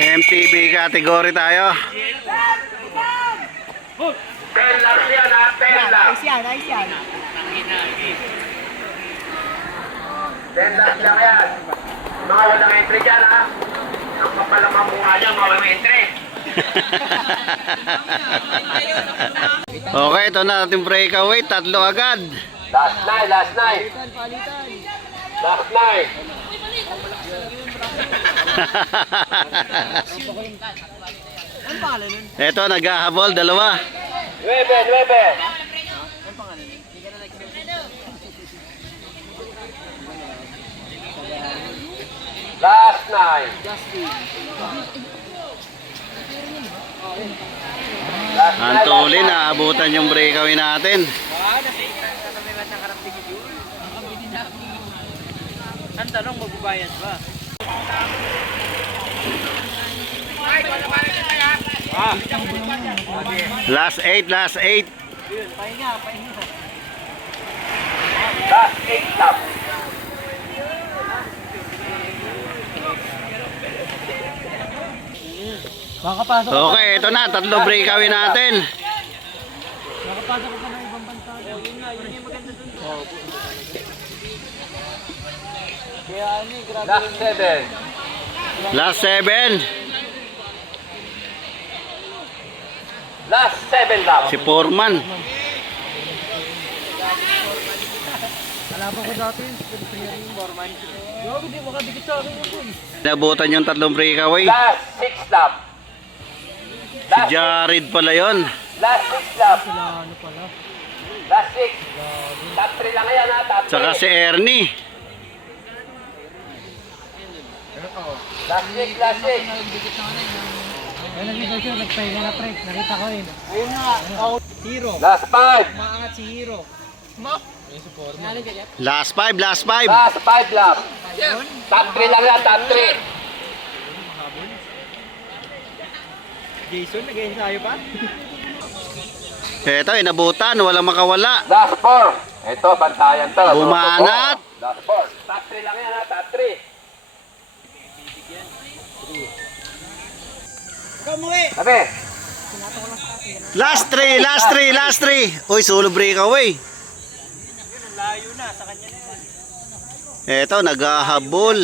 MTB category tayo. 10 laps yan ha, 10 laps. Nice yan, nice yan. 10 laps lang yan. Mga walang entry dyan ha. Ang papalamang mukha dyan, mga walang entry. Okay, ito na ating breakaway. Tatlo agad. Last night, last night. Last night. Ito, naghahabol, dalawa. 9, 9. Last night. Antulin, naabutan yung breakaway natin. Ang tanong, magbabayad ba? Last 8, last 8. Pahinga, pahinga. Last 8 laps. Makapasok Okay, ito na, tatlo breakaway natin. Makapasok ka ng ibang bansa. Yun nga, yun yung maganda dun. Kaya ano eh, grabe. Last 7. Last 7. Last 7 laps. Si Foreman. Alaban ko dati yun. Foreman. Grabe, di makadikit sa akin yun. Nabutan yung tatlong breakaway. Last 6 laps. Si Jared pala yun. Last 6 laps. Sila ano pala. Last 6. Top 3 lang yan ha, top 3. Saka si Ernie. Last 6, last 6. Ay, nakita siya, nagpahinga na pre. Nakita ko rin. Ayun nga. Hero. Last 5. Maangat si Hero. Mo? Ngaling ka dyan? Last 5, last 5. Last 5 laps. Top 3 lang yan, top 3. Jason, nag-ensayo pa? Ito, inabutan. Walang makawala. Last 4. Ito, bantayan to. Bumanat. Last 4. Top 3 lang yan ha, top 3. Sabi. Last 3, last 3, last 3. Uy, solo breakaway. Layo na, sa kanya na. Ito, naghahabol.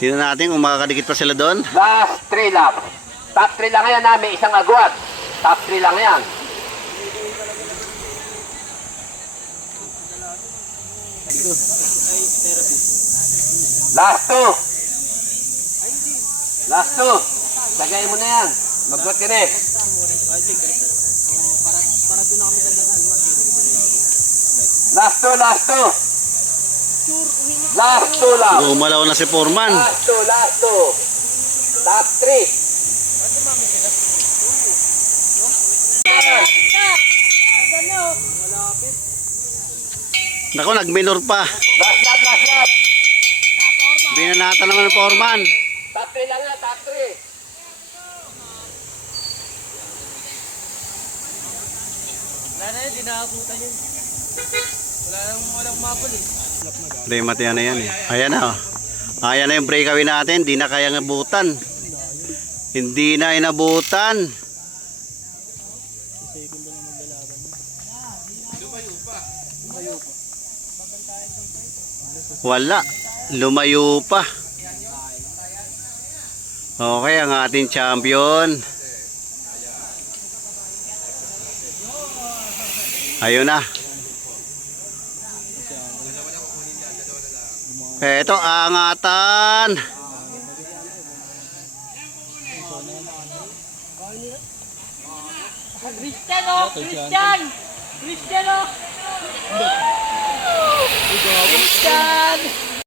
Tingnan natin kung makakadikit pa sila doon. Last 3 laps. Top 3 lang yan ha, may isang agwat. Top 3 lang yan. Last 2. Last 2. Sagay mo na yan. Magwat ka na eh. Last 2, last 2. Last 2 laps. Gumalaw na si Foreman. Last 2, last 2. Top 3. Naku, nag-minor pa. Last lap, last lap. Binanata naman ng Foreman. Top 3 lang yan, top 3. Wala na yun, di nakakutan yun. Walang mapol eh. Remat yan na yan eh. Ayan na oh. Ayan na yung breakaway natin. Hindi na kaya ngabutan. Hindi na inabutan. Wala. Lumayo pa. Okay, ang ating champion. Ayun na. Eto, angatan. Cristiano! Christian! Cristiano! Christian!